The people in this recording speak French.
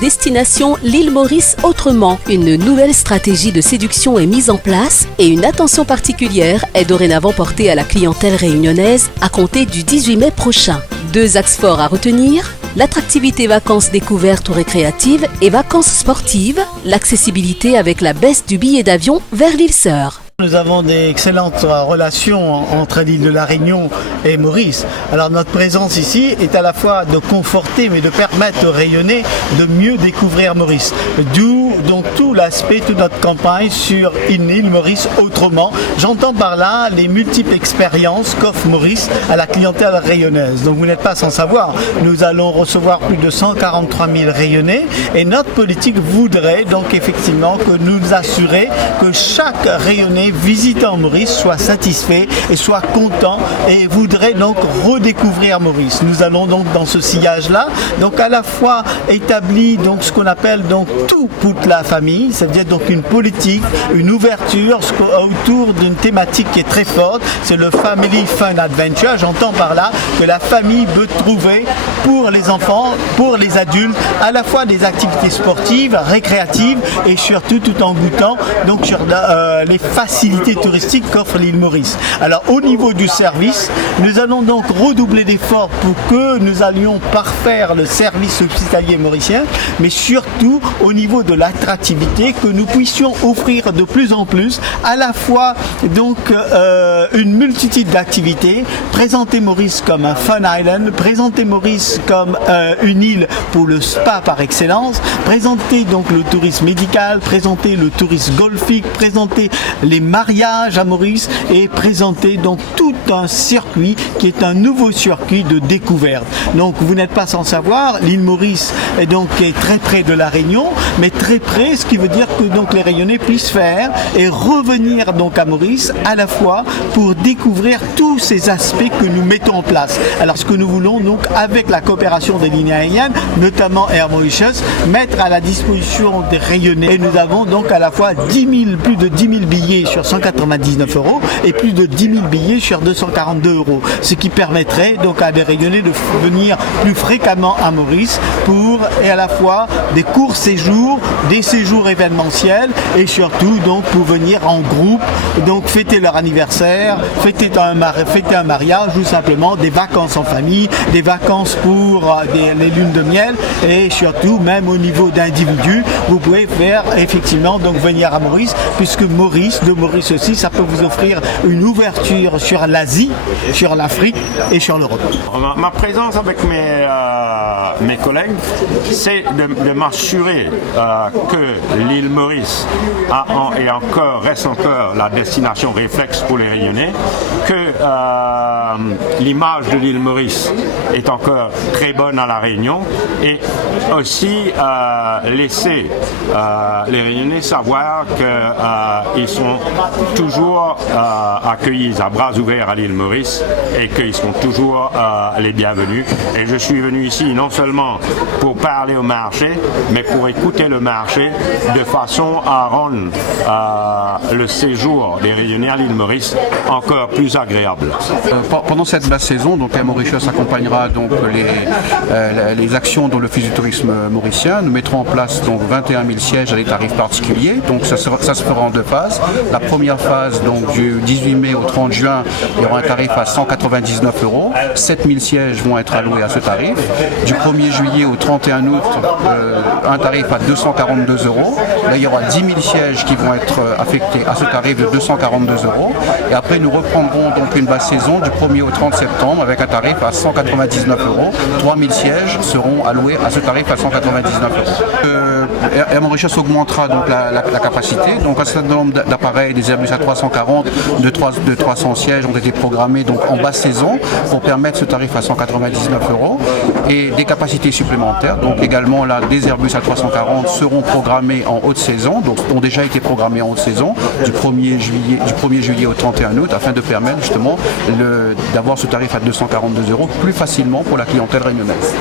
Destination l'île Maurice autrement. Une nouvelle stratégie de séduction est mise en place et une attention particulière est dorénavant portée à la clientèle réunionnaise à compter du 18 mai prochain. 2 axes forts à retenir: l'attractivité vacances découvertes ou récréatives et vacances sportives, l'accessibilité avec la baisse du billet d'avion vers l'île Sœur. Nous avons d'excellentes relations entre l'île de la Réunion et Maurice. Alors notre présence ici est à la fois de conforter mais de permettre aux Réunionnais de mieux découvrir Maurice. D'où donc tout l'aspect, toute notre campagne sur une île Maurice autrement. J'entends par là les multiples expériences qu'offre Maurice à la clientèle rayonnaise. Donc vous n'êtes pas sans savoir, nous allons recevoir plus de 143 000 Rayonnais et notre politique voudrait donc effectivement que nous assurer que chaque Rayonnais visitant Maurice soit satisfait et soit content et voudrait donc redécouvrir Maurice. Nous allons donc dans ce sillage-là, donc à la fois établir donc ce qu'on appelle donc tout pour la famille, ça veut dire donc une politique, une ouverture autour d'une thématique qui est très forte, c'est le Family Fun Adventure. J'entends par là que la famille peut trouver pour les enfants, pour les adultes, à la fois des activités sportives, récréatives et surtout tout en goûtant donc sur les facilités touristiques qu'offre l'île Maurice. Alors au niveau du service, nous allons donc redoubler d'efforts pour que nous allions parfaire le service hospitalier mauricien, mais surtout au niveau de l'attractivité, que nous puissions offrir de plus en plus à la fois donc une multitude d'activités, présenter Maurice comme un fun island, présenter Maurice comme une île pour le spa par excellence, présenter donc le tourisme médical, présenter le tourisme golfique, présenter les mariages à Maurice et présenter donc tout un circuit qui est un nouveau circuit de découverte. Donc vous n'êtes pas sans savoir, l'île Maurice est donc très près de la Réunion, mais très près, ce qui veut dire que donc les Réunionnais puissent faire et revenir donc à Maurice à la fois pour découvrir tous ces aspects que nous mettons en place. Alors ce que nous voulons donc avec la coopération des lignes aériennes, notamment Air Mauritius, mettre à la disposition des Réunionnais. Et nous avons donc à la fois plus de 10 000 billets sur 199 € et plus de 10 000 billets sur 242 €, ce qui permettrait donc à des Réunionnais de venir plus fréquemment à Maurice pour et à la fois des courts séjours, des séjours événementiels et surtout donc pour venir en groupe, donc fêter leur anniversaire, fêter un mariage ou simplement des vacances en famille, des vacances pour les lunes de miel et surtout même au niveau d'individus, vous pouvez faire effectivement donc venir à Maurice puisque Maurice aussi, ça peut vous offrir une ouverture sur l'Asie, sur l'Afrique et sur l'Europe. Ma présence avec mes collègues, c'est de m'assurer que l'île Maurice reste encore la destination réflexe pour les Réunionnais, que l'image de l'île Maurice est encore très bonne à la Réunion et aussi laisser les Réunionnais savoir qu'ils sont toujours accueillis à bras ouverts à l'île Maurice et qu'ils sont toujours les bienvenus. Et je suis venu ici non seulement pour parler au marché, mais pour écouter le marché de façon à rendre le séjour des Réunionnais à l'île Maurice encore plus agréable. Pendant cette basse saison, donc Air Mauritius accompagnera donc les actions dans l'Office du tourisme mauricien. Nous mettrons en place donc 21 000 sièges à des tarifs particuliers. Donc ça se fera en 2 phases. La première phase, donc du 18 mai au 30 juin, il y aura un tarif à 199 €. 7 000 sièges vont être alloués à ce tarif. Du 1er juillet au 31 août, un tarif à 242 €. Là, il y aura 10 000 sièges qui vont être affectés à ce tarif de 242 €. Et après, nous reprendrons donc une basse saison du 1er au 30 septembre avec un tarif à 199 €. 3 000 sièges seront alloués à ce tarif à 199 €. Air Mauritius augmentera donc la capacité. Donc un certain nombre d'appareils, des Airbus A340 de 300 sièges ont été programmés donc en basse saison pour permettre ce tarif à 199 € et des capacités supplémentaires. Donc également là, des Airbus A340 seront programmés en haute saison, donc ont déjà été programmés en haute saison du 1er juillet au 31 août afin de permettre justement d'avoir ce tarif à 242 € plus facilement pour la clientèle réunionnaise.